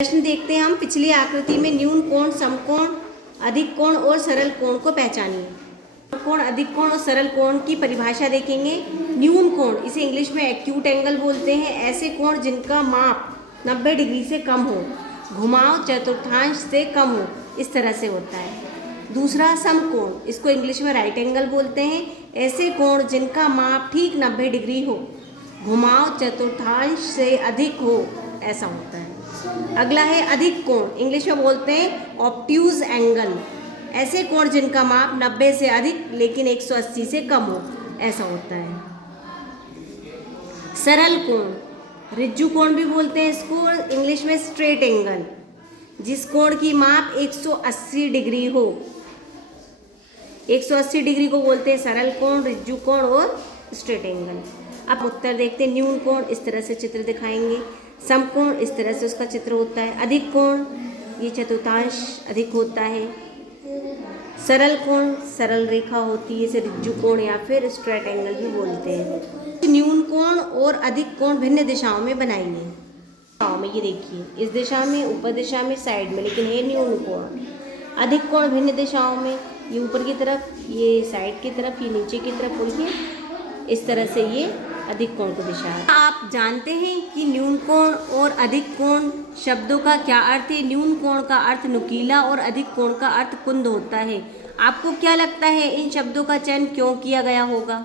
प्रश्न देखते हैं हम। पिछली आकृति में न्यून कोण, समकोण, अधिक कोण और सरल कोण को पहचानिए। कोण, अधिक कोण और सरल कोण की परिभाषा देखेंगे। न्यून कोण, इसे इंग्लिश में एक्यूट एंगल बोलते हैं। ऐसे कोण जिनका माप 90 डिग्री से कम हो, घुमाव चतुर्थांश से कम हो, इस तरह से होता है। दूसरा समकोण, इसको इंग्लिश में राइट एंगल बोलते हैं। ऐसे कोण जिनका माप ठीक 90 डिग्री हो, घुमाव चतुर्थांश से अधिक हो, ऐसा होता है। अगला है अधिक कोण, इंग्लिश में बोलते हैं ऑब्ट्यूज एंगल। ऐसे कोण जिनका माप 90 से अधिक लेकिन 180 से कम हो, ऐसा होता है। सरल कोण, रिज्जु कोण भी बोलते हैं इसको, इंग्लिश में स्ट्रेट एंगल, जिस कोण की माप 180 डिग्री हो। 180 डिग्री को बोलते हैं सरल कोण, रिज्जु कोण और स्ट्रेट एंगल। अब उत्तर देखते हैं। न्यून कोण, इस तरह से चित्र दिखाएंगे। समकोण, इस तरह से उसका चित्र होता है। अधिक कोण, ये चतुर्थांश अधिक होता है। सरल कोण, सरल रेखा होती है, इसे रिज्जु कोण या फिर स्ट्रेट एंगल भी बोलते हैं। न्यून कोण और अधिक कोण भिन्न दिशाओं में बनाइए। दिशाओं में ये देखिए, इस दिशा में, ऊपर दिशा में, साइड में, लेकिन है न्यून कोण। अधिक कोण भिन्न दिशाओं में, ये ऊपर की तरफ, ये साइड की तरफ, ये नीचे की तरफ, बोलिए इस तरह से ये अधिक कोण की दिशा है। आप जानते हैं कि न्यून कोण और अधिक कोण शब्दों का क्या अर्थ है? न्यून कोण का अर्थ नुकीला और अधिक कोण का अर्थ कुंद होता है। आपको क्या लगता है इन शब्दों का चयन क्यों किया गया होगा?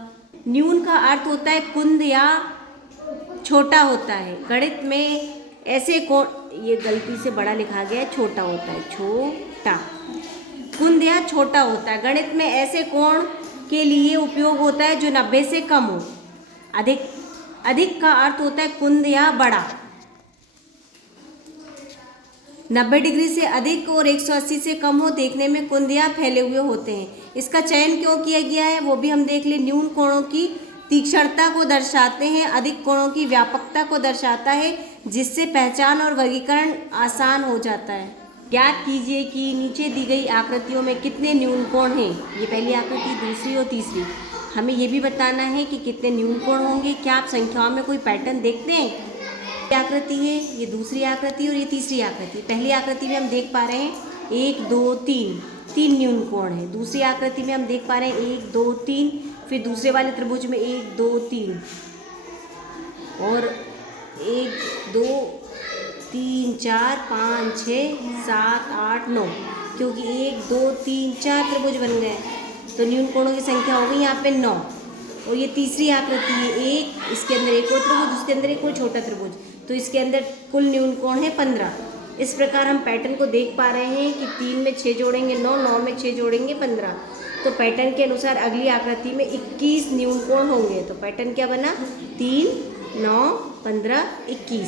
न्यून का अर्थ होता है कुंद या छोटा होता है। गणित में ऐसे कोण, ये गलती से बड़ा लिखा गया है, छोटा होता है, छोटा। कुंद या छोटा होता है। गणित में ऐसे कोण के लिए उपयोग होता है जो 90 से कम हो। अधिक का अर्थ होता है कुंद या बड़ा। 90 डिग्री से अधिक और 180 से कम हो, देखने में कुंद या फैले हुए होते हैं। इसका चयन क्यों किया गया है वो भी हम देख लें। न्यून कोणों की तीक्ष्णता को दर्शाते हैं, अधिक कोणों की व्यापकता को दर्शाता है, जिससे पहचान और वर्गीकरण आसान हो जाता है। ज्ञात कीजिए कि नीचे दी गई आकृतियों में कितने न्यून कोण हैं। ये पहली आकृति, दूसरी और तीसरी। हमें ये भी बताना है कि कितने न्यून कोण होंगे। क्या आप संख्याओं में कोई पैटर्न देखते हैं? ये आकृति है, ये दूसरी आकृति और ये तीसरी आकृति। पहली आकृति में हम देख पा रहे हैं 1 2 3, 3 न्यून कोण है। दूसरी आकृति में हम देख पा रहे हैं 1 2 3, फिर दूसरे वाले त्रिभुज में 1 2 3 और 1 2 3 4 5 6 7 8 9, क्योंकि 1 2 3 4 त्रिभुज बन गए, तो न्यून कोणों की संख्या हो गई यहाँ पे 9। और ये तीसरी आकृति है, एक, इसके अंदर एक और त्रिभुज, उसके अंदर एक और छोटा त्रिभुज, तो इसके अंदर कुल न्यून कोण है 15। इस प्रकार हम पैटर्न को देख पा रहे हैं कि 3 में 6 जोड़ेंगे 9, 9 में 6 जोड़ेंगे 15। तो पैटर्न के अनुसार अगली आकृति में 21 न्यून कोण होंगे। तो पैटर्न क्या बना? 3 9 15 21।